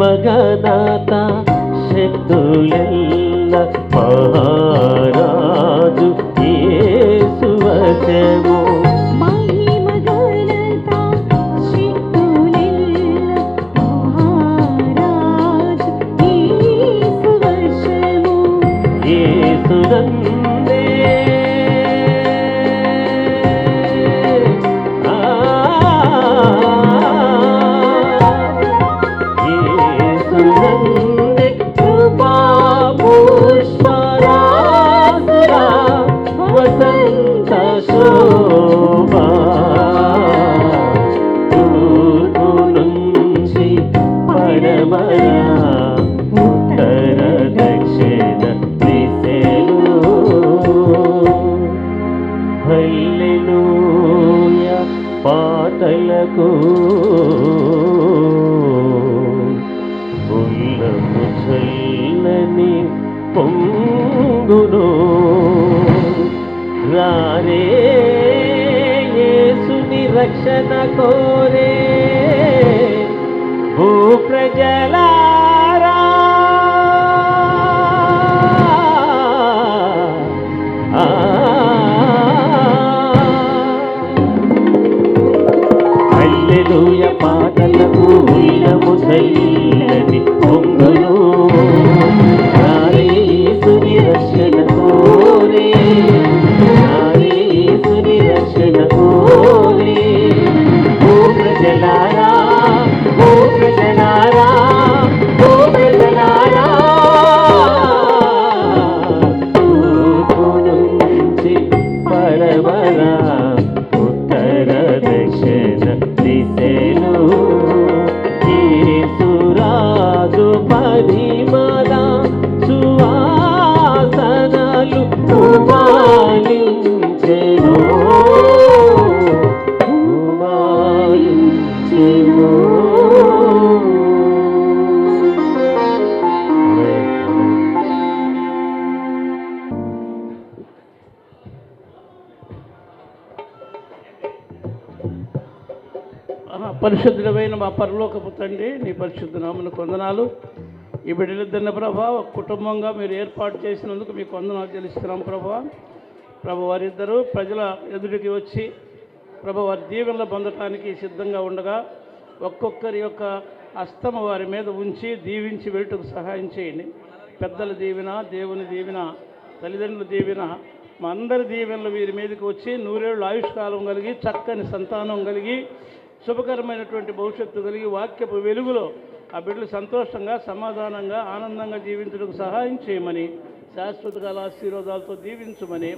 మగనాథ శక్తులెల్ల మహారాజు యేసు వశము. యేసునందే యేసునందే కృపా పుష్పరాసుల వసంత శోభా. తూర్పు నుంచి పడమర ఉత్తర దక్షిణ హల్లెలూయా పాటలకు ఉల్లము చల్లని పొంగును. రారే యేసుని రక్షణ కోరే భూప్రజలారా. హల్లెలూయా పాటలకు ఉల్లము చల్లని పొంగును. యేసుని రక్షణ కోరే యేసుని రక్షణ కోరే భూప్రజలారా భూప్రజలారా భూప్రజలారా. తూర్పు నుంచి పడమర ఉత్తర దక్షిణ దిశలు యేసురాజు పరిమళ సువాసనలు ఉమాలించెను ఉమాలించెను. పరిశుద్ధుడమైన మా పరలోకపు తండ్రి, నీ పరిశుద్ధ నామమునకు వందనాలు. ఈ బిడ్డలిద్దరిని ప్రభా ఒక కుటుంబంగా మీరు ఏర్పాటు చేసినందుకు మీకు వందనాలు చెల్లిస్తున్నాం ప్రభా. వారిద్దరూ ప్రజల ఎదుటికి వచ్చి వారి దీవెనలు పొందటానికి సిద్ధంగా ఉండగా ఒక్కొక్కరి యొక్క హస్తమ వారి మీద ఉంచి దీవించి వెళ్ళటకు సహాయం చేయండి. పెద్దల దీవెన, దేవుని దీవెన, తల్లిదండ్రుల దీవెన, మా అందరి దీవెనలు వీరి మీదకి వచ్చి నూరేళ్ళు ఆయుష్కాలం కలిగి చక్కని సంతానం కలిగి శుభకరమైనటువంటి భవిష్యత్తు కలిగి వాక్యపు వెలుగులో ఆ బిడ్డలు సంతోషంగా సమాధానంగా ఆనందంగా జీవించడానికి సహాయం చేయమని శాశ్వత కాల ఆశీర్వాదాలతో దీవించమని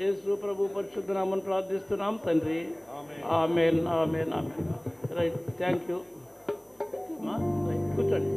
యేసు ప్రభు పరిశుద్ధ నామమున ప్రార్థిస్తున్నాం తండ్రి. Amen amen amen. Right, thank you. Right, కూర్చోండి.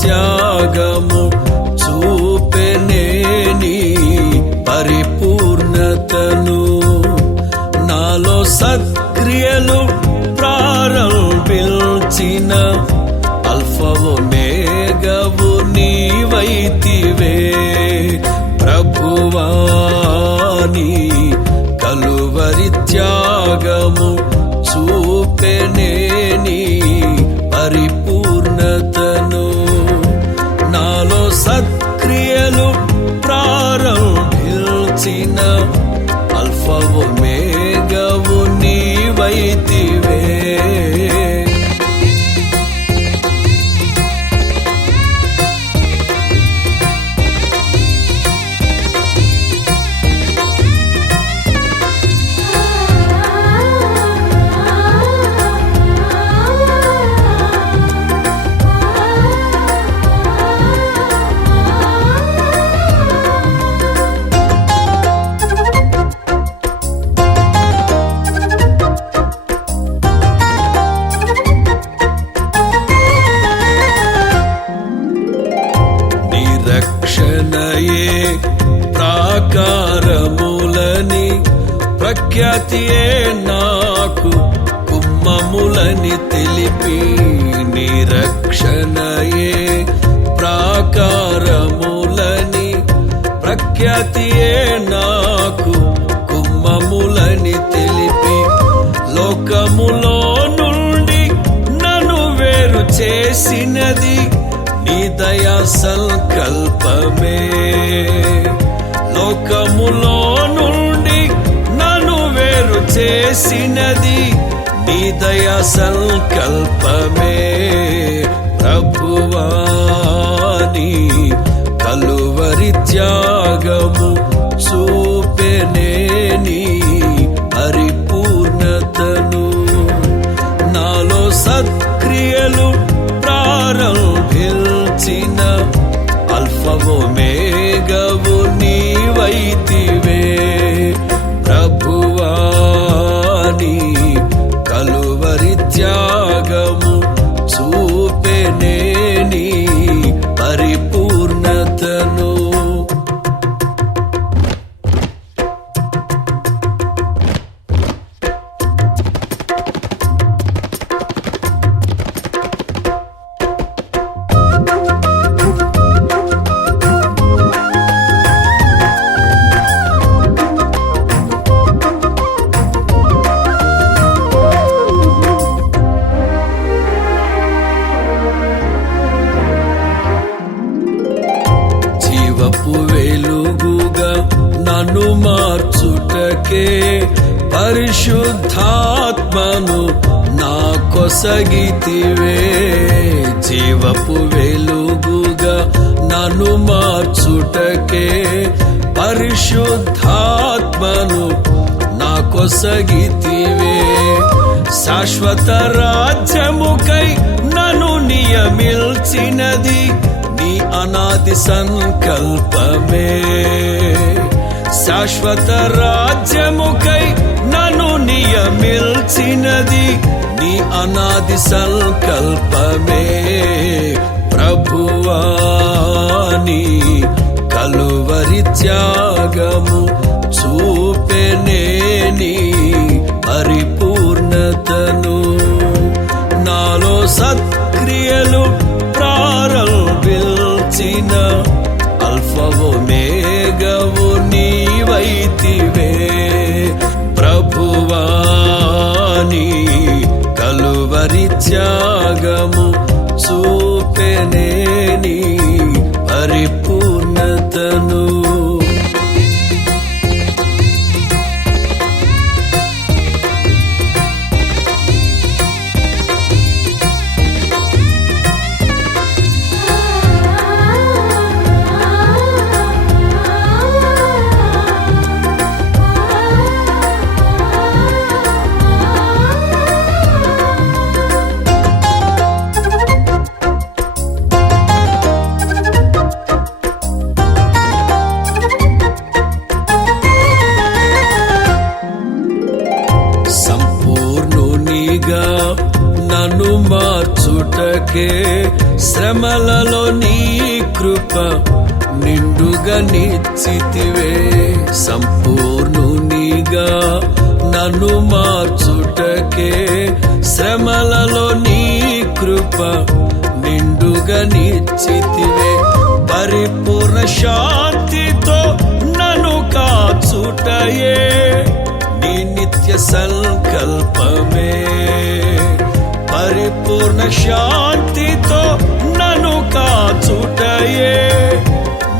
త్యాగము చూపెనేని పరిపూర్ణతను నాలో సక్రియలు ప్రారంభించిన అల్ఫవో మేఘవు నీవైతివే ప్రభువాని కలువరి త్యాగము చూపెనేని పరిపూర్ణతను నాలో సత్క్రియలు ప్రారంభించిన అల్ఫవో మేఘవు నీవైతివే ప్రఖ్యాతియే నాకు కుమ్మములని తెలిపి నిరక్షణయే ప్రాకారములని ప్రఖ్యాతియే నాకు కుమ్మములని తెలిపి లోకములో నుండి నన్ను వేరు చేసినది నీ దయా సంకల్పమే లోకములో నుండి నన్ను వేరు చేసినది నీ దయా సంకల్పమే ప్రభువాని కలువరి త్యాగము చూపెనేని పరిపూర్ణతను నాలో సత్క్రియలు ప్రారంభించిన అల్ఫా ఒమేగావు నీవైతివే ప్రభువాని కలువరి త్యాగము చూపెనేని పరిపూర్ణతను వెలుగుగా నన్ను మార్చుటకే పరిశుద్ధాత్మను నా కొసగితివే జీవపు వెలుగుగా నన్ను మార్చుటకే పరిశుద్ధాత్మను నా కొసగితివే శాశ్వత రాజ్యముకై నన్ను నియమిల్చినది నీ అనాది సంకల్పమే శాశ్వత రాజ్యముకై నన్ను నియమిల్చినది నీ అనాది సంకల్పమే ప్రభువాని కలువరి త్యాగము చూపెనేని పరిపూర్ణతను నాలో సత్క్రియలు ప్రారంభించిన అల్ఫా ఒమేగావు నీవైతివే ప్రభువాని కలువరి త్యాగము చూపెనేని పరిపూర్ణతను నన్ను మార్చుటకే శ్రమలలో నీ కృప నిండుగా నిచ్చితివే సంపూర్ణునిగా నన్ను మార్చుటకే శ్రమలలో నీ కృప నిండుగా నిచ్చితివే పరిపూర్ణ శాంతితో నన్ను కాచుటయే నీ నిత్య సంకల్పమే పరిపూర్ణ శాంతితో నన్ను కాచుటయే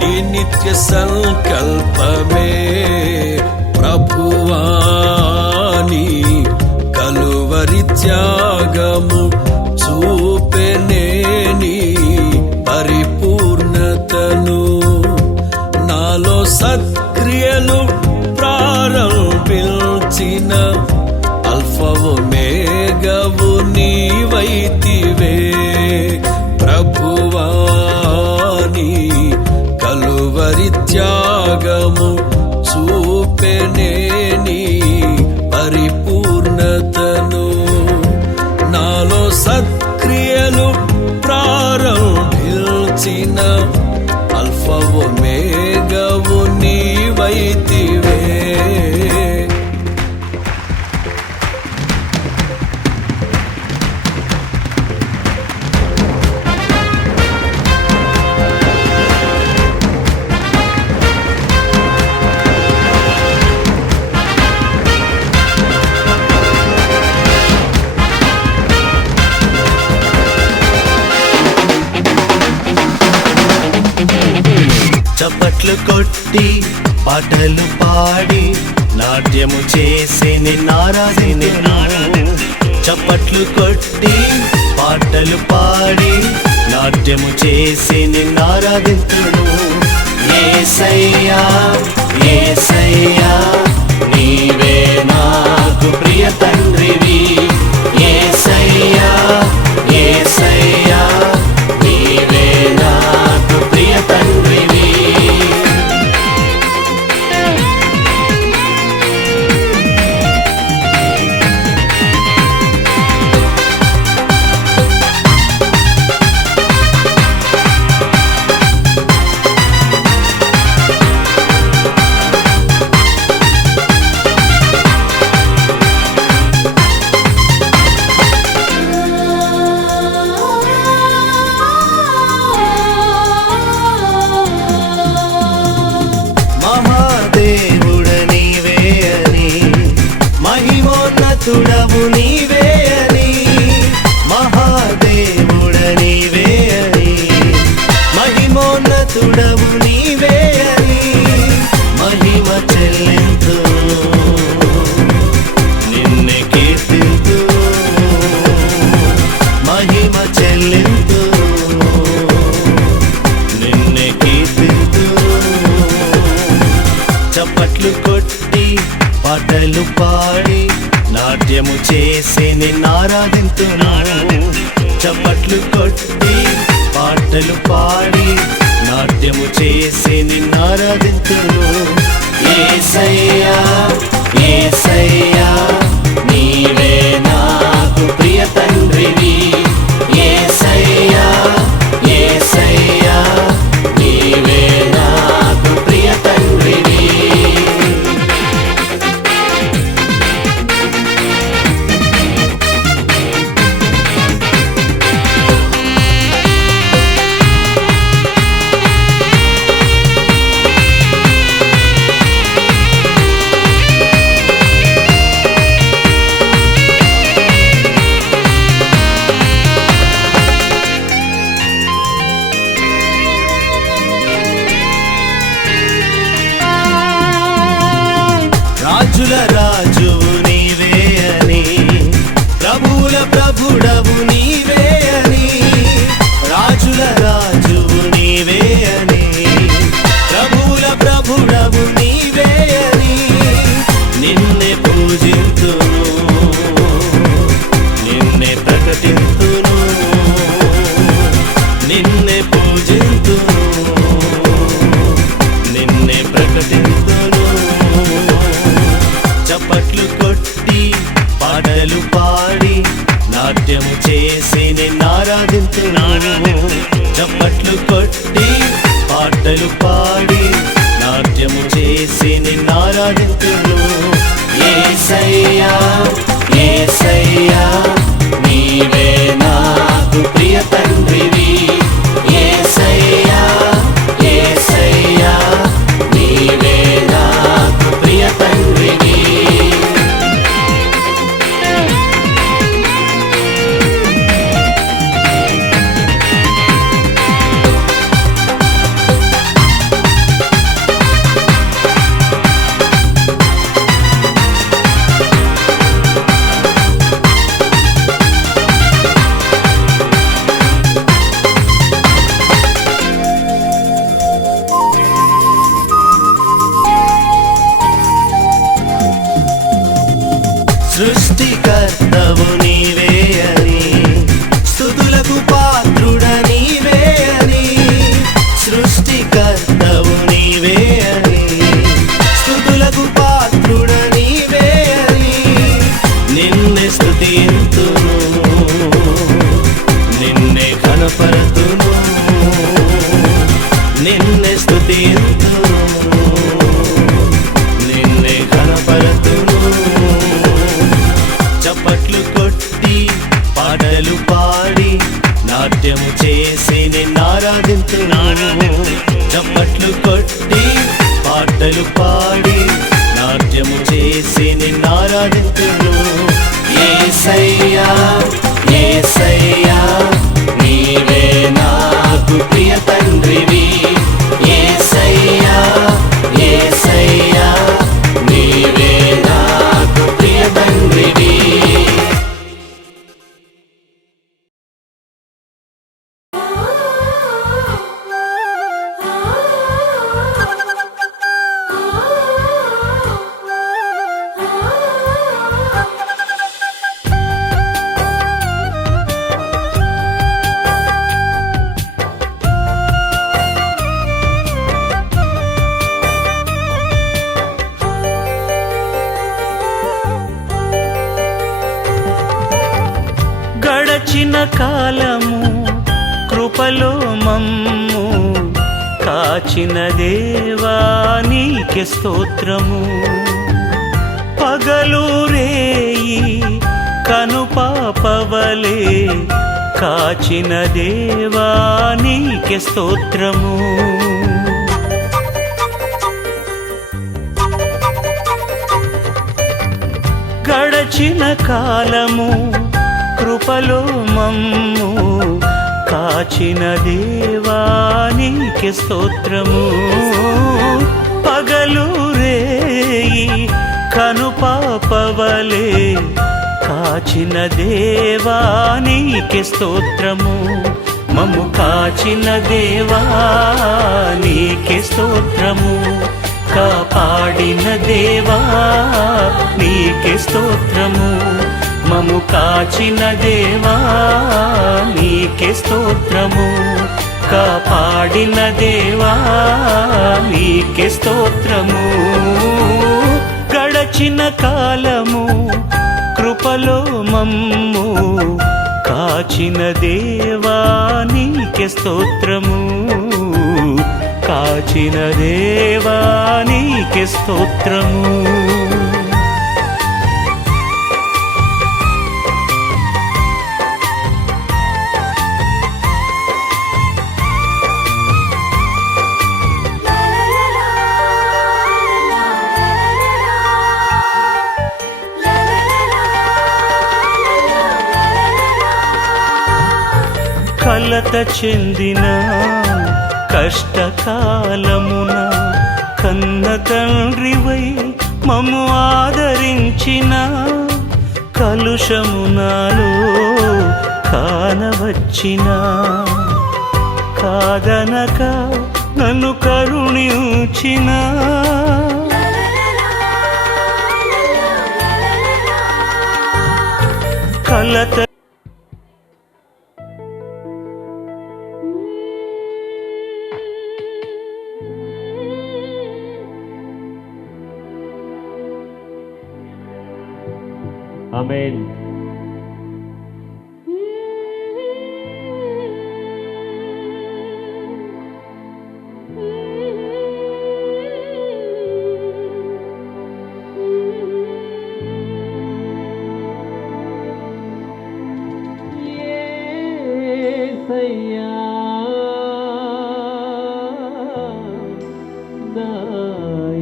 నీ నిత్య సంకల్పమే ప్రభువాని కలువరి త్యాగము చూపెనేని పరిపూర్ణతను నాలో సత్క్రియలు ప్రారంభించిన అల్ఫా ఒమేగావు నీవైతివే ప్రభువాని కలువరి త్యాగము చూపెనేని చప్పట్లు కొట్టి పాటలు పాడి నాట్యము చేసి నిన్నారాధింతును. చప్పట్లు కొట్టి పాటలు పాడి నాట్యము చేసి నిన్నారాధింతును. యేసయ్యా యేసయ్యా నీవే నాకు ప్రియ తండ్రివి. యేసయ్యా యేసయ్యా నీవే నాకు ప్రియ తండ్రివి. మహిమోన్నతుడవు నీవే అని, మహాదేవుడ నీవే అని, మహిమోన్నతుడవు నీవే అని మహిమ చెల్లింతును, నిన్నే కీర్తింతును. మహిమ చెల్లింతును, నిన్నే కీర్తింతును. చప్పట్లు కొట్టి పాటలు పాడి నాట్యము చేసి నిన్నారాధింతును. చప్పట్లు కొట్టి పాటలు పాడి నాట్యము చేసి నిన్నారాధింతును. యేసయ్యా యేసయ్యా నీవే నాకు ప్రియ తండ్రివి. యేసయ్యా యేసయ్యా నీవే నాకు ప్రియ తండ్రివి. రాజుల రాజువు నీవే అని, ప్రభువుల ప్రభుడవు నీవే అని. రాజుల రాజువు నీవే అని, ప్రభువుల ప్రభుడవు నీవే అని నిన్నే పూజింతును, నిన్నే ప్రకటింతును, నిన్నే పూజింతును, నిన్నే ప్రకటింతును. చప్పట్లు కొట్టి పాటలు పాడి నాట్యము చేసి నిన్నారాధింతును. చప్పట్లు కొట్టి పాటలు పాడి నాట్యము చేసి నిన్నారాధింతును. యేసయ్యా యేసయ్యా నీవే నాకు ప్రియ తండ్రివి. యేసయ్యా యేసయ్యా నీవే నాకు ప్రియ తండ్రివి. సృష్టికర్తవు నీవే అని, స్తుతులకు పాత్రుడ నీవే అని. సృష్టికర్తవు నీవే అని, స్తుతులకు పాత్రుడ నీవే అని నిన్నే స్తుతింతును, నిన్నే ఘనపరతును, నిన్నే స్తుతింతును, నిన్నే ఘనపరతును. చప్పట్లు కొట్టి పాటలు పాడి నాట్యము చేసి నిన్నారాధింతును. చప్పట్లు కొట్టి పాటలు పాడి నాట్యము చేసి నిన్నారాధింతును. యేసయ్యా యేసయ్యా నీవే నాకు ప్రియ తండ్రివి. యేసయ్యా గడచిన కాలము కృపలో మమ్ము కాచిన దేవా నీకే స్తోత్రము. పగలు రేయి కనుపాపవలే కాచిన దేవా నీకే స్తోత్రము. గడచిన కాలము కృపలో మమ్ము కాచిన దేవా నీకే స్తోత్రము. పగలు రేయి కనుపాపవలే కాచిన దేవా నీకే స్తోత్రము. మమ్ము కాచిన దేవా నీకే స్తోత్రము. కాపాడిన దేవా నీకే స్తోత్రము. మమ్ము కాచిన దేవా నీకే స్తోత్రము. కాపాడిన దేవా నీకే స్తోత్రము. గడచిన కాలము కృపలో మమ్ము కాచిన దేవా నీకే స్తోత్రము. కాచిన దేవా నీకే స్తోత్రము. కలత చెందిన కష్టకాలమున కన్న తండ్రివై మమ్ము ఆదరించిన కలుషము నాలో కానవచ్చిన కాదనక నన్ను కరుణించిన కలత ఆమేన్. యేసయ్యా నా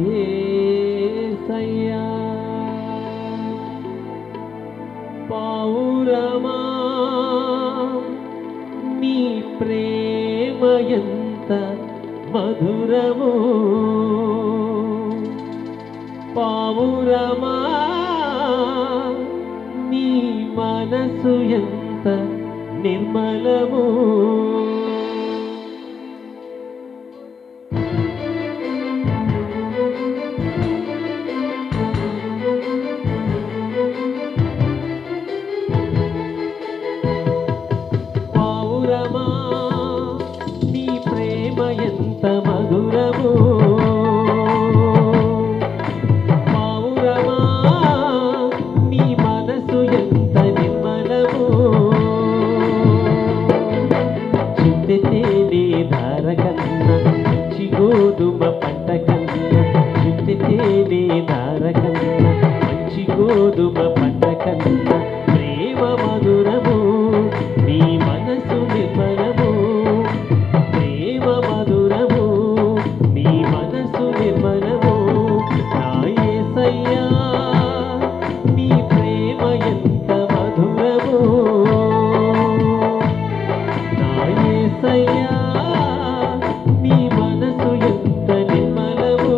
యేసయ్యా పావురమా నీ ప్రేమ ఎంత మధురము. పావురమా నీ మనసు ఎంత నిర్మలము. పావురమా నీ ప్రేమ ఎంత మధురము. పావురమా నీ మనసు ఎంత నిర్మలము. చుట్టితేనే ధార కన్నా మంచి గోధుమ పంట కన్నా. చుట్టితేనే ధార కన్నా మంచి గోధుమ పంట కన్నా ప్రేమ మధురము. నీ మనసు నిర్మలము. ప్రేమ మధురము. నీ మనసు నిర్మలము. నా యేసయ్యా నీ ప్రేమ ఎంత మధురము. నా యేసయ్యా నీ మనసు ఎంత నిర్మలము.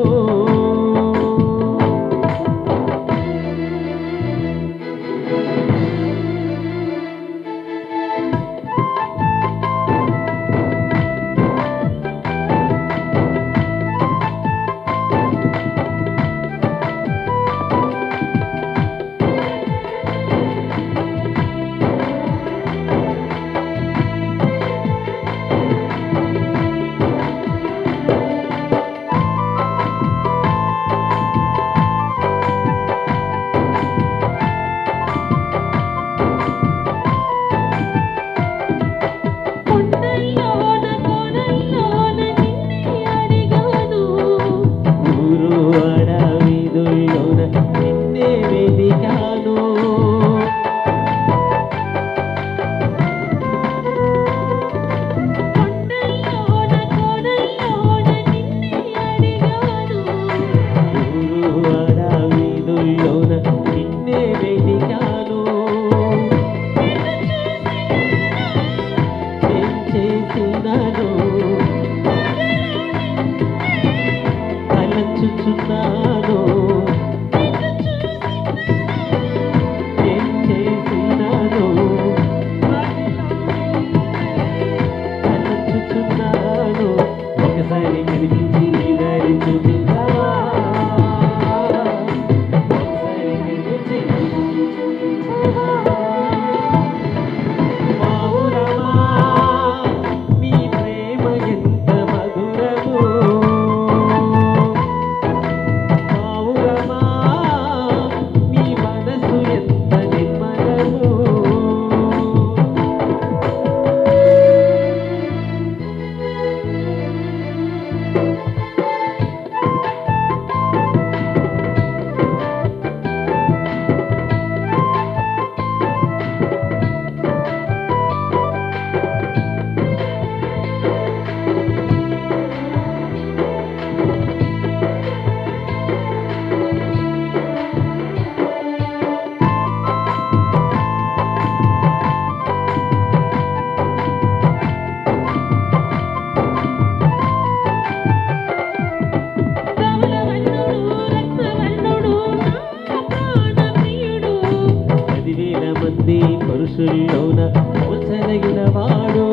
పురుషుల్లోన పోల్చదగిన వాడు.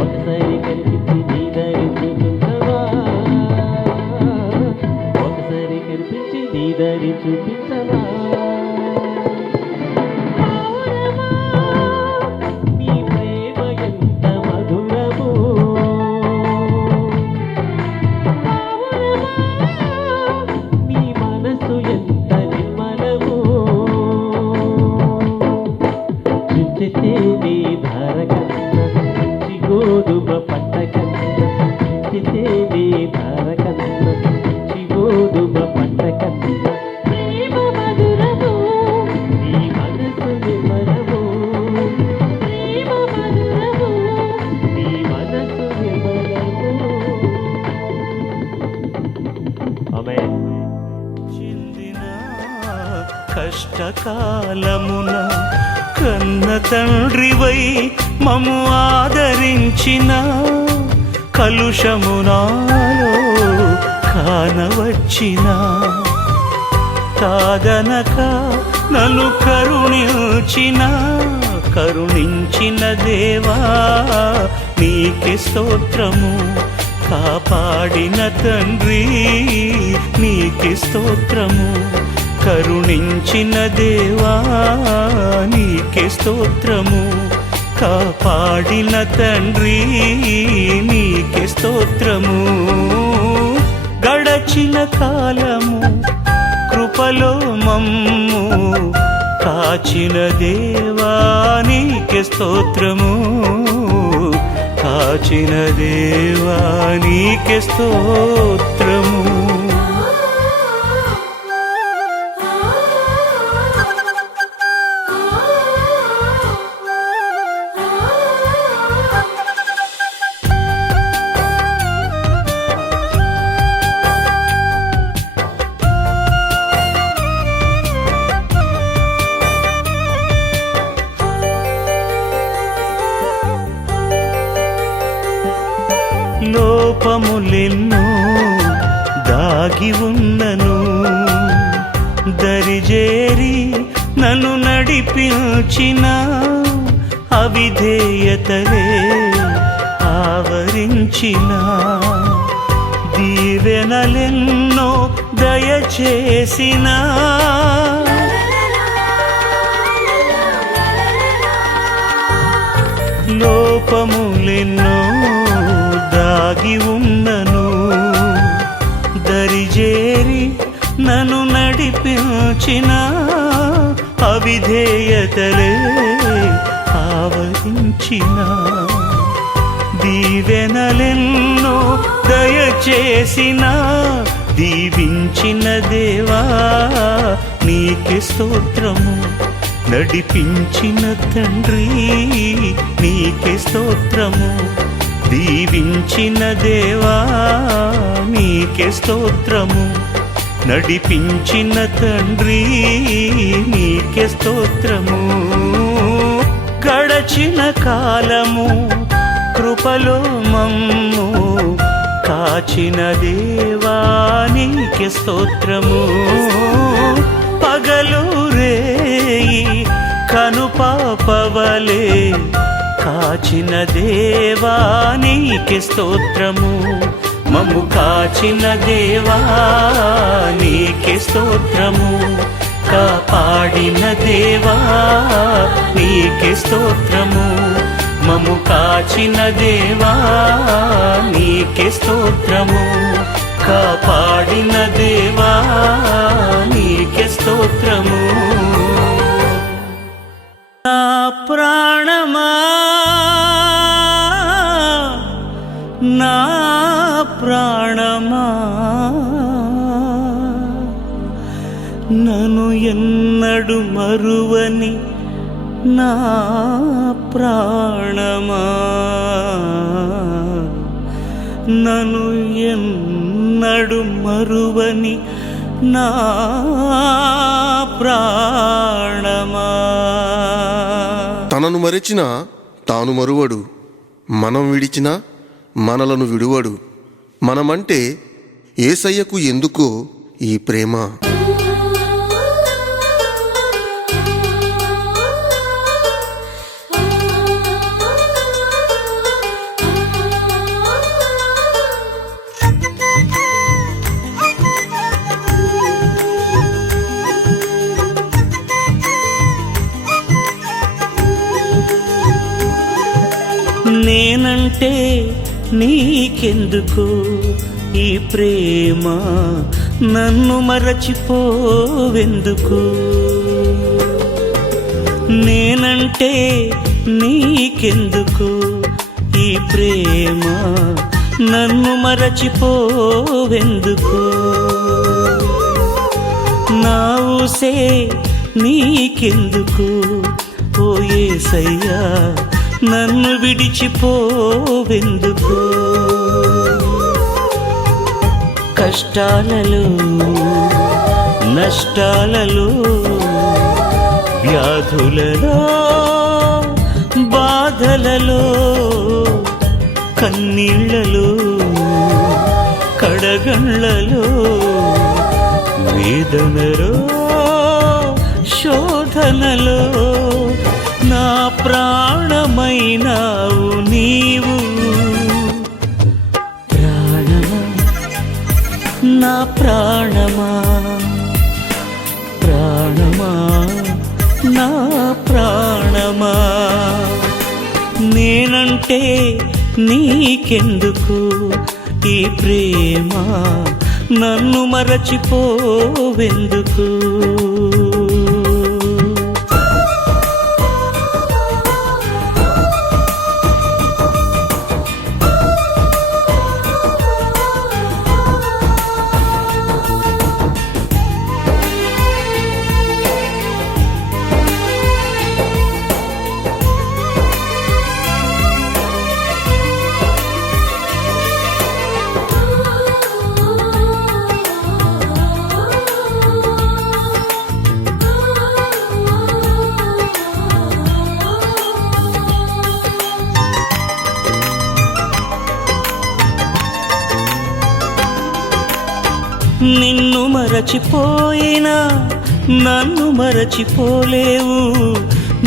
ఒకసారి కనిపించి నీ దారి చూపించవా, ఒకసారి కనిపించి నీ దారి చూపించవా. నీ ప్రేమ ఎంత మధురము, నీ మనసు ఎంత నిర్మలము. చుచ్చితే నీ ధార కన్నా గోధుమ పంట కన్నా, చుచ్చితే నీ ధార కన్నా గోధుమ పంట కన్నా. ప్రేమ మధురము, నీ మనసు నిర్మలము. ప్రేమ మధురము, నీ మనసు నిర్మలము. ఆమేన్. చిందిన కష్టకాలమున కన్న తండ్రివై మము ఆదరించిన కలుషము నాలో కానవచ్చిన కాదనక నన్ను కరుణించిన దేవా నీకే స్తోత్రము. కాపాడిన తండ్రి నీకే స్తోత్రము. కరుణించిన దేవా నీకే స్తోత్రము. కాపాడిన తండ్రి నీకే స్తోత్రము. గడచిన కాలము కృపలో మమ్ము కాచిన దేవా నీకే స్తోత్రము. కాచిన దేవా నీకే స్తోత్రము. లోపములెన్నో దాగి ఉన్నను దరిజేరి నన్ను నడిపించిన అవిధేయతలే ఆవరించిన దీవెనలెన్నో దయచేసిన లోపములెన్నో దాగి ఉన్నను దరిజేరి నన్ను నడిపించిన అవిధేయతలే ఆవరించిన దీవెనలెన్నో దయచేసిన దీవించిన దేవా నీకే స్తోత్రము. నడిపించిన తండ్రి నీకే స్తోత్రము. దీవించిన దేవా నీకే స్తోత్రము. నడిపించిన తండ్రి నీకే స్తోత్రము. గడచిన కాలము కృపలో మమ్ము కాచిన దేవా నీకే స్తోత్రము. పగలు రేయి కనుపాపవలే కాచిన దేవా నీకే స్తోత్రము. మమ్ము కాచిన దేవా నీకే స్తోత్రము. కాపాడిన దేవా నీకే స్తోత్రము. మమ్ము కాచిన దేవా నీకే స్తోత్రము. కాపాడిన దేవా నీకే స్తోత్రము. నా ప్రాణమా నా ప్రాణమా నన్ను ఎన్నడు మరువని నా ప్రాణమా, నన్ను ఎన్నడు మరువని నా ప్రాణమా. తనను మరిచిన తాను మరువడు, మనం విడిచిన మనలను విడువడు. మనమంటే యేసయ్యకు ఎందుకో ఈ ప్రేమ. నేనంటే నీకెందుకు ఈ ప్రేమ, నన్ను మరచిపోవెందుకు. నేనంటే నీకెందుకు ఈ ప్రేమ, నన్ను మరచిపోవెందుకు. నా ఊసే నీకెందుకు ఓ యేసయ్యా, నన్ను విడిచిపోవెందుకు. కష్టాలలో నష్టాలలో వ్యాధులలో బాధలలో కన్నీళ్లలో కడగండ్లలో వేదనలో శోధనలో నా ప్రాణమైనావు నీవు. ప్రాణమా నా ప్రాణమా, ప్రాణమా నా ప్రాణమా. నేనంటే నీకెందుకు ఈ ప్రేమ, నన్ను మరచిపోవెందుకు. నిన్ను మరచిపోయినా నన్ను మరచిపోలేవు,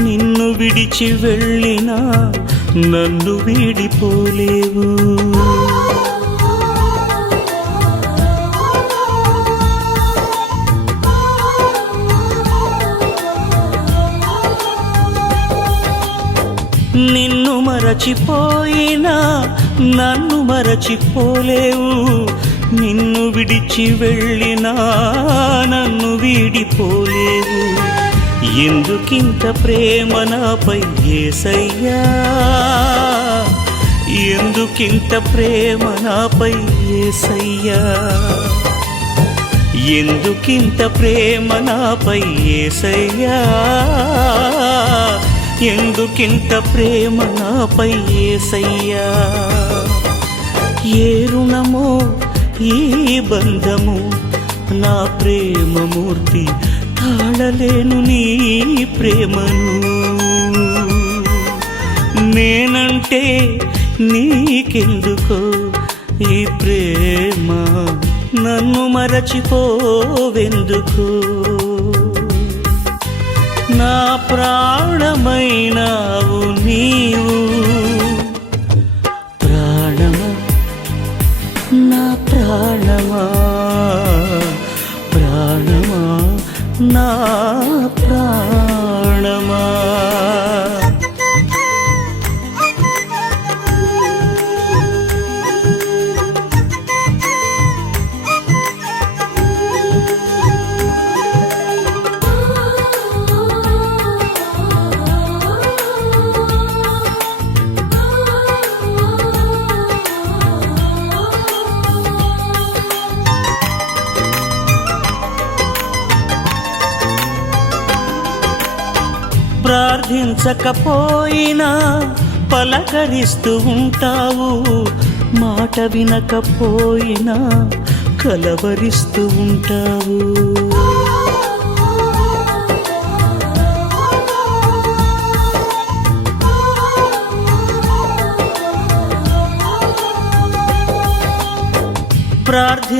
నిన్ను విడిచి వెళ్ళినా నన్ను వీడిపోలేవు. నిన్ను మరచిపోయినా నన్ను మరచిపోలేవు, నిన్ను విడిచి వెళ్ళినా నన్ను వీడిపోలేవు. ఎందుకింత ప్రేమ నాపై యేసయ్యా, ఎందుకింత ప్రేమ నాపై యేసయ్యా, ఎందుకింత ప్రేమ నాపై యేసయ్యా, ఎందుకింత ప్రేమ నాపై యేసయ్యా. ఏ రుణమో ఈ బంధము నా ప్రేమమూర్తి, తాళలేను నీ ప్రేమను. నేనంటే నీకెందుకో ఈ ప్రేమ, నన్ను మరచిపోవెందుకు. నా ప్రాణమైనావు నీవు. ప్రాణమా నా ప్రాణమా, ప్రాణమా నా ప్రాణమా. ప్రార్థించకపోయినా పలకరిస్తూ ఉంటావు, మాట వినకపోయినా కలవరిస్తూ ఉంటావు.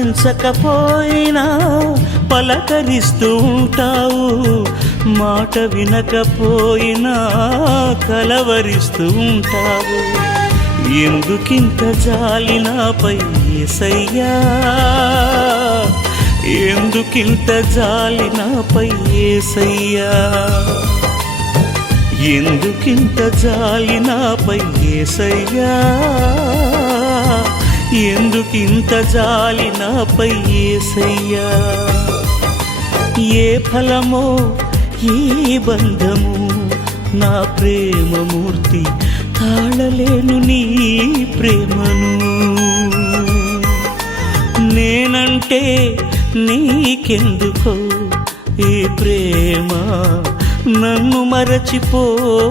ప్రార్థించకపోయినా పలకరిస్తూ ఉంటావు, మాట వినకపోయినా కలవరిస్తూ ఉంటావు. ఎందుకింత జాలి నాపై యేసయ్యా, ఎందుకింత జాలి నాపై యేసయ్యా, ఎందుకింత జాలి నాపై యేసయ్యా, ఎందుకింత జాలి నాపై యేసయ్యా. ఏ ఫలమో ఈ బంధము నా ప్రేమమూర్తి, తాళలేను నీ ప్రేమను. నేనంటే నీకెందుకో ఈ ప్రేమ, నన్ను మరచిపోవెందుకో.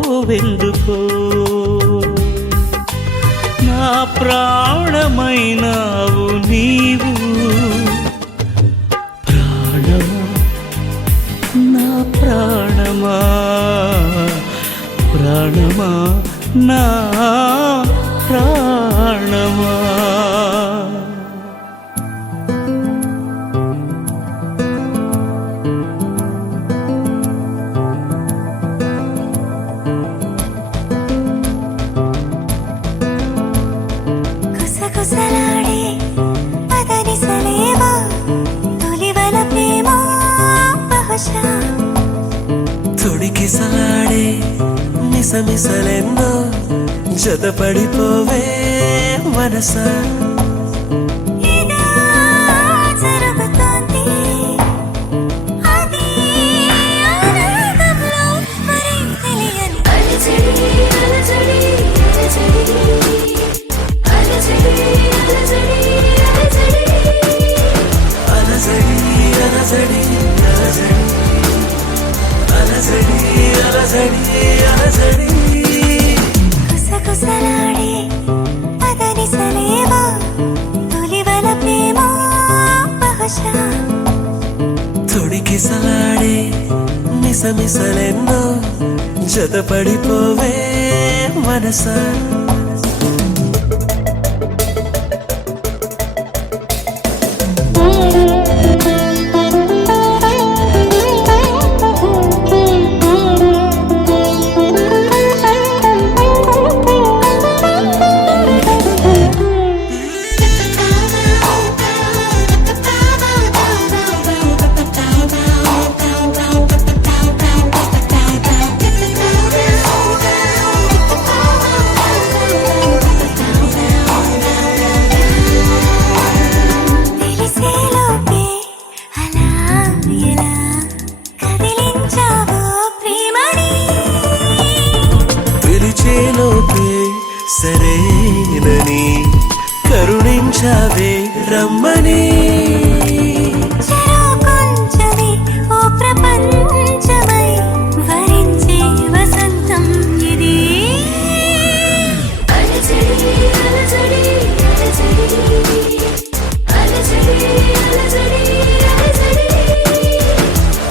నా ప్రాణమైనావు నీవు, ప్రాణమా నా ప్రాణమా, ప్రాణమా నా ప్రాణమా. గుసగుసలాడే పదనిసలేమో తొలివల ప్రేమ బహుశా, తొడికిసలాడే మిసమిసలెన్నో జతపడిపోవే మనసా. ఏదో జరుగుతోంది అది ఆనందంలో మరేం తెలియని అలజడి అలజడి అలజడి అలజడి అలజడి అలజడి అలజడి అలజడి అలజడి అలజడి అలజడి. గుసగుసలాడే పదనిసలేమో తొలివల ప్రేమ బహుశా, తొడికిసలాడే మిసమిసలెన్నో జతపడిపోవే మనసా. తెలిసేలోపే అలా ఎలా కదిలించావో ప్రేమని, పిలిచేలోపే సరేనని కరుణించావే రమ్మని. చెరో కొంచెమే ఓ ప్రపంచమై వరించే వసంతం ఇది. అలజడి అలజడి అలజడి అలజడి అలజడి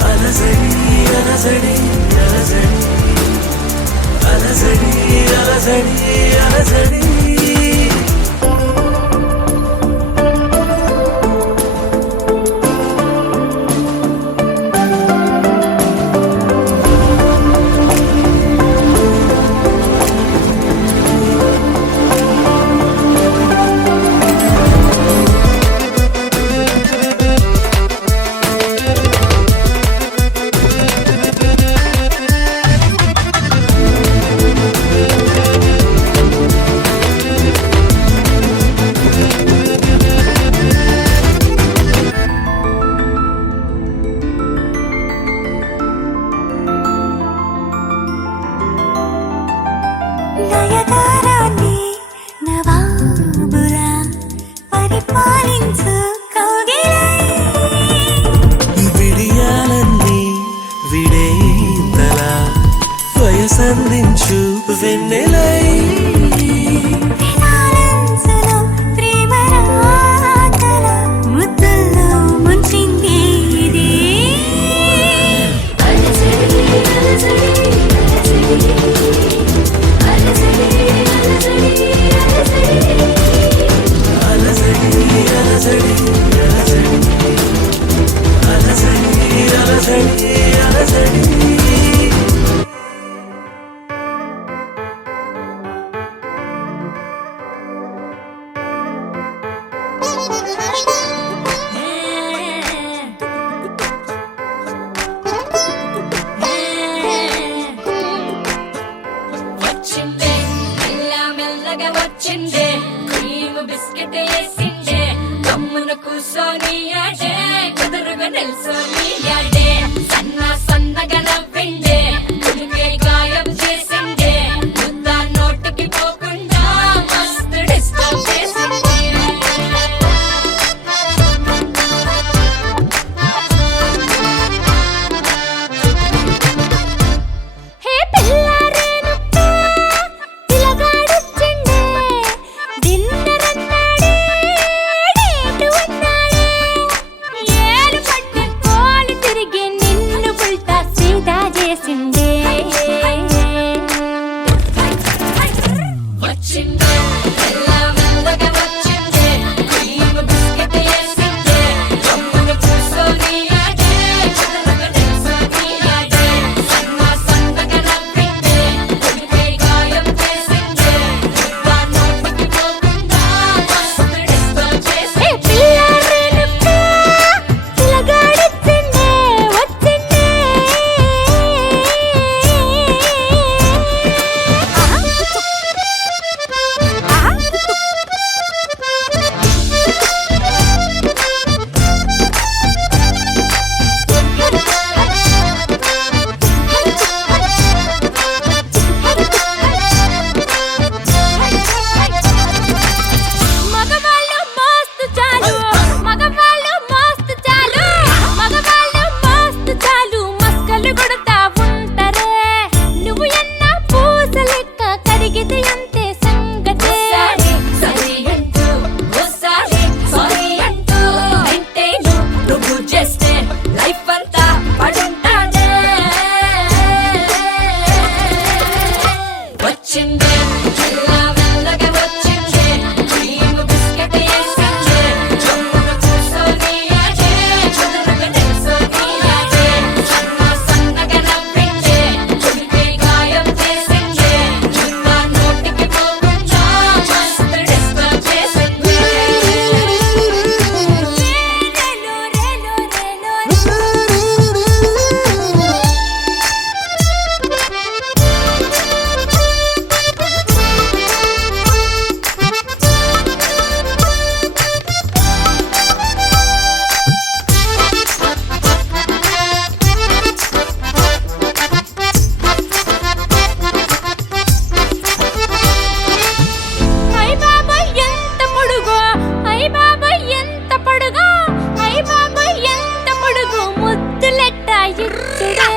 అలజడి అలజడి అలజడి అలజడి అలజడి. అందించు వెన్నెలై వినాలంచులో ప్రేమ రాతల ముద్దుల్లో ముంచింది ఇది అలజడి అలజడి అలజడి అలజడి అలజడి అలజడి వచ్చిందే మెల్ల మెల్లగా వచ్చిందే క్రీమ్ బిస్కెట్ వేసిందే కమ్మున కూసోని ఆడే కుదురుగా నిల్సోని ఆడే సన్నగా నవ్విండే కుడికే గాయం చేసిందే ముద్ద నోటికి పోకుండా మస్తు డిస్టర్బ్ చేసిందే హే పిల్లారేనుప్పా పిలగాడొచ్చిండే డిన్నర్ అన్నాడే డేటు అన్నాడే ఏలు పట్టు కోలు తిరిగి నిన్ను పుల్టా సీదా చేసిండే వచ్చిందే మెల్ల మెల్లగా వచ్చిందే క్రీమ్ బిస్కెట్ వేసిందే కమ్మున కూసోని ఆడే కుదురుగా నిల్సోని ఆడే సన్నగా నవ్విందే కుడికే గాయం చేసిందే ముద్ద నోటికి పోకుండా మస్తు డిస్టర్బ్ హే చేసిందే పిల్లారేనుప్పా పిలగాడొచ్చిండే వచ్చిండే మగవాళ్ళు మస్తు చాలు మగవాళ్ళు మస్తు చాలు మగవాళ్ళు మస్తు చాలు మస్కలు కొడతా ఉంటారే నువ్వు ఎన్న పూస లెక్క కరిగితే అంతే సంగతే సరి అంటూ ఓసారి సారీ అంటూ అంటే నువ్వు చేస్తే లైఫ్ అంతా పడుంటానే వచ్చిందే మెల్ల మెల్లగా వచ్చిందే క్రీమ్ బిస్కెట్ వేసిందే కమ్మున కూసోని ఆడే కుదురుగా నిల్సోని ఆడే సన్నగా నవ్విందే కుడికే గాయం చేసిందే ముద్ద నోటికి పోకుండా మస్తు డిస్టర్బ్ చేసిందే అయ్ బాబాయ్ ఎంత పొడుగో అయ్ బాబాయ్ ఎంత పొడుగో అయ్ బాబాయ్ ఎంత పొడుగు ముద్దులెట్ట ఇచ్చుడే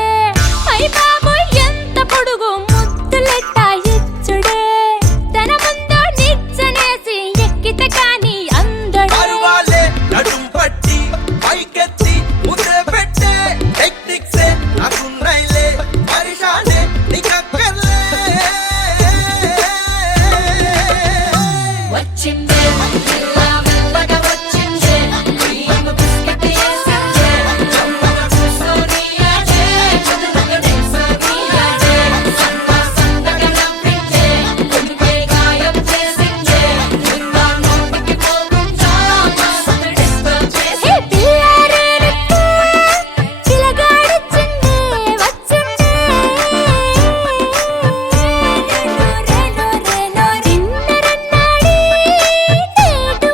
అయ్ బాబాయ్ ఎంత పొడుగు ముద్దులెట్ట ఇచ్చుడే తన ముందు నిచ్చనేసి ఎక్కితే కాని అందడే పరువాలే నడుం పట్టి పైకెత్తి ముద్ర పెట్టే టెక్నిక్సే నాకున్నైలే పరిశానే నీకక్కర్లే వచ్చిందే మెల్ల మెల్లగా వచ్చిందే క్రీమ్ బిస్కెట్ వేసిందే కమ్మున కూసోని ఆడే కుదురుగా నిల్సోని ఆడే సన్నగా నవ్విందే కుడికే గాయం చేసిందే ముద్ద నోటికి పోకుండా మస్తు డిస్టర్బ్ హే చేసిందే పిల్లారేనుప్పా పిలగాడొచ్చిండే వచ్చిండే డిన్నర్ అన్నాడే డేటు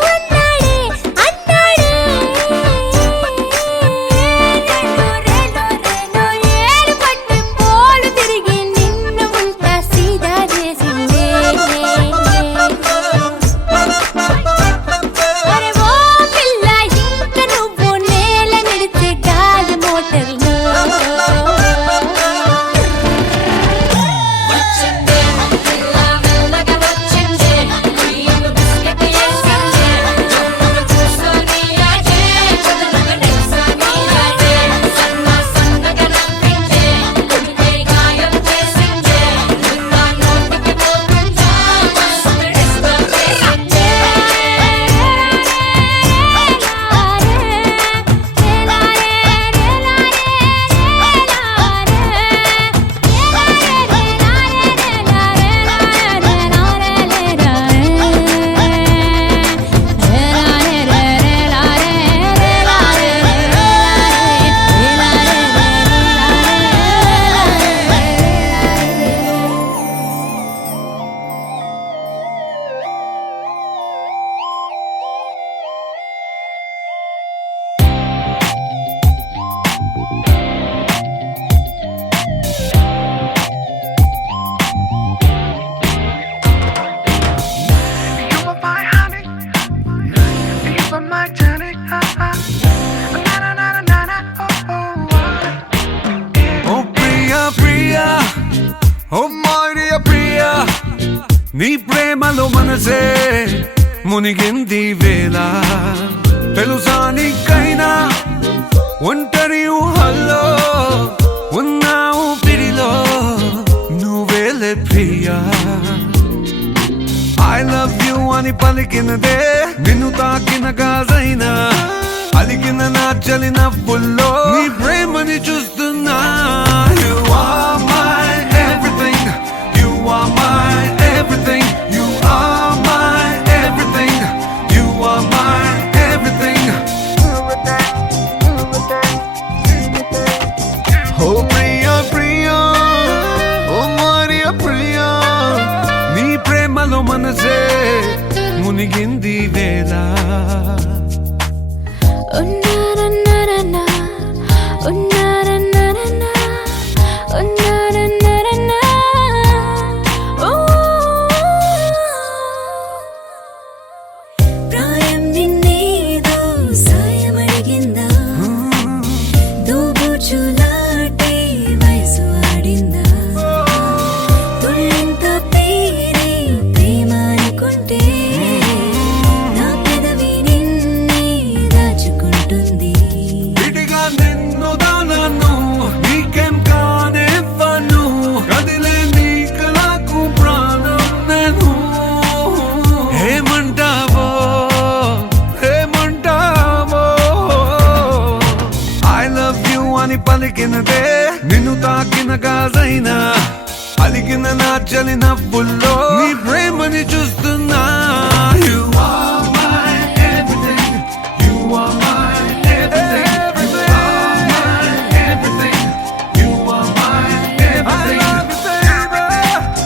మునిగింది వేళ తెలుసా నీకైనా ఒంటరి ఊహల్లో ఉన్నావు పిడిలో నువ్వేలే ప్రియా I love you అని పలికినదే నిన్ను తాకిన గాజైనా అలిగిన నా చలి నవ్వుల్లో నీ ప్రేమని చూస్తున్నా You are my everything You are my everything You are my everything You are my everything Oh Priya Priya Oh Maria Priya నీ ప్రేమలో మనసే మునిగింది వేళ ఉన్నారన్నారన్నా ఉన్నారన్నారన్నా ఉన్నారన్నారన్నా ఓ ప్రాయం నిన్నేదో సాయం అడిగిందా దూబుచులాటే వయసు ఆడిందా తుళ్ళింత పేరే ప్రేమ అనుకుంటే నా పెదవి నిన్నే దాచుకుంటుంది విడిగా నిన్ను దానను నీకేం కానివ్వను కదిలే నీ కళకు ప్రాణం నేను ఏమంటావో ఏమంటావో I love you అని పలికినదే నిన్ను తాకిన గాజైనా అలిగిన నా చలి నవ్వుల్లో నీ ప్రేమని చూస్తున్నా You are my everything You are my everything You are my everything You are my everything I love you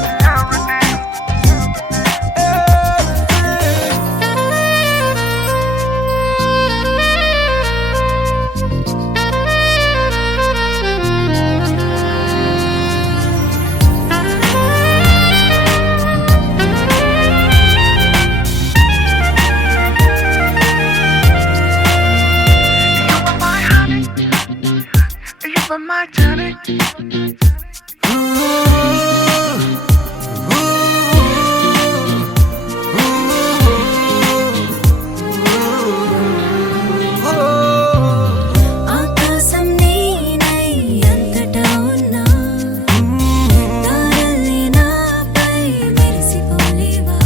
ఆకాశం నేనై అంతటా ఉన్నా తారల్ని నాపై మెరిసిపోలేవా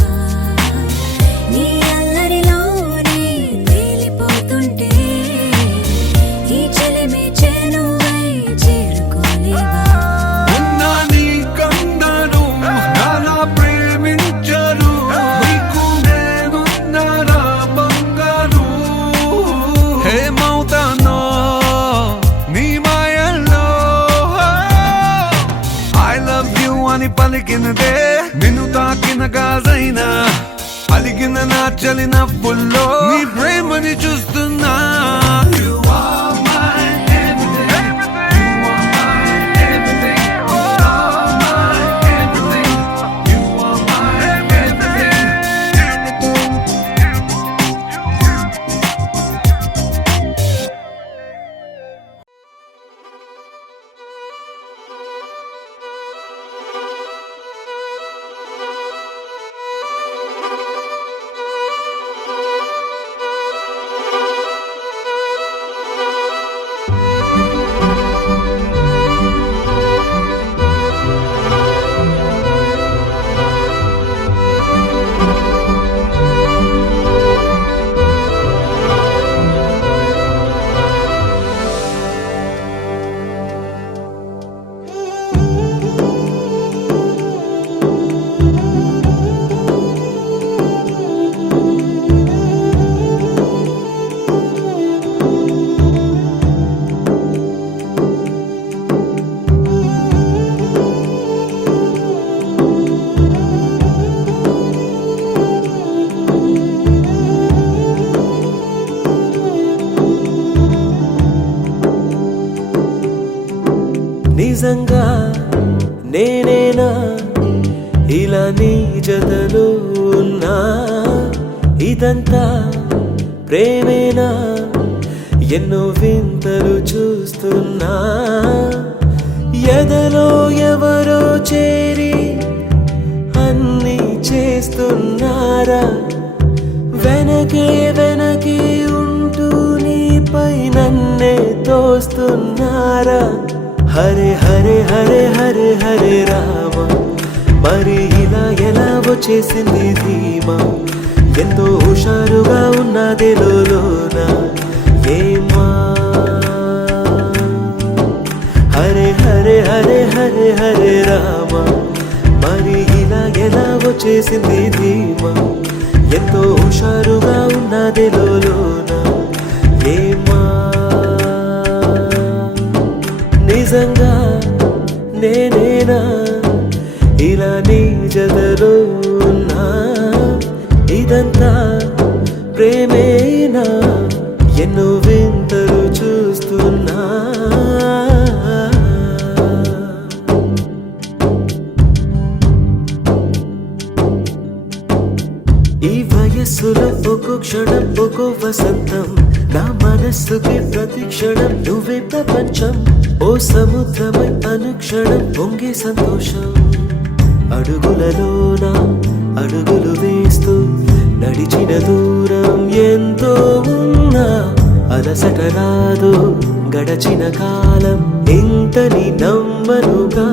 నీ అల్లరిలోనే తేలిపోతుంటే ఈ చెలిమి చేనువై చేరుకోలేవా ఉన్నా నీ కందను నాలా ప్రేమించరు నీకు నేనున్నారా బంగారు ఏమవుతానో నీ మాయల్లో I love you అని పలికినదే నిన్ను తాకిన గాజైనా అలిగిన నా చలి నవ్వుల్లో నీ ప్రేమని చూస్తున్నా You are my everything You are my everything You are my everything You are my everything నిజంగా నేనేనా ఇలా నీ జతలో ఉన్నా ఇదంతా ప్రేమేనా ఎన్నో వింతలు చూస్తున్నా ఎదలో ఎవరో చేరి అన్నీ చేస్తున్నారా వెనకే వెనకే ఉంటూ నీపై నన్నే తోస్తున్నారా హరే హరే హరే హరే హరే రామ మరి ఇలా ఎలా వచ్చేసింది ధీమా ఎంతో హుషారుగా ఉన్నదే లోన ఏమా హరే హరే హరే హరే హరే రామ మరి ఇలా ఎలా వచ్చేసింది ధీమా ఎంతో హుషారుగా ఉన్నదే లోన ఏమా నిజంగా నేనేనా ఇలా నీ జతలో ఉన్నా ఇదంతా ప్రేమేనా ఎన్నో వింతలు చూస్తున్నా ఈ వయస్సులో ఒక్కో క్షణం ఒక్కో వసంతం నా మనస్సుకి ప్రతి క్షణం నువ్వే ప్రపంచం ఓ సముద్రమై అనుక్షణం పొంగే సంతోషం అడుగులలోన అడుగులు వేస్తూ నడిచిన దూరం ఎంతో ఉన్నా అలసట రాదు గడచిన కాలం ఇంతని నమ్మనుగా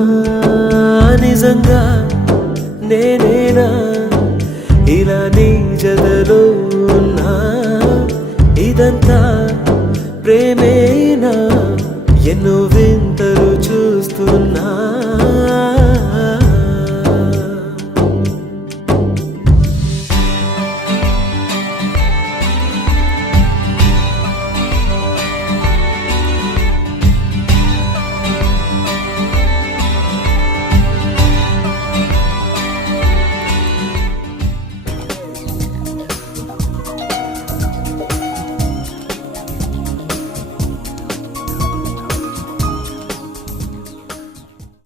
నిజంగా నేనేనా ఇలా నీ జతలో ఉన్నా ఇదంతా ప్రేమేనా ఎన్నో వింతలు చూస్తున్నా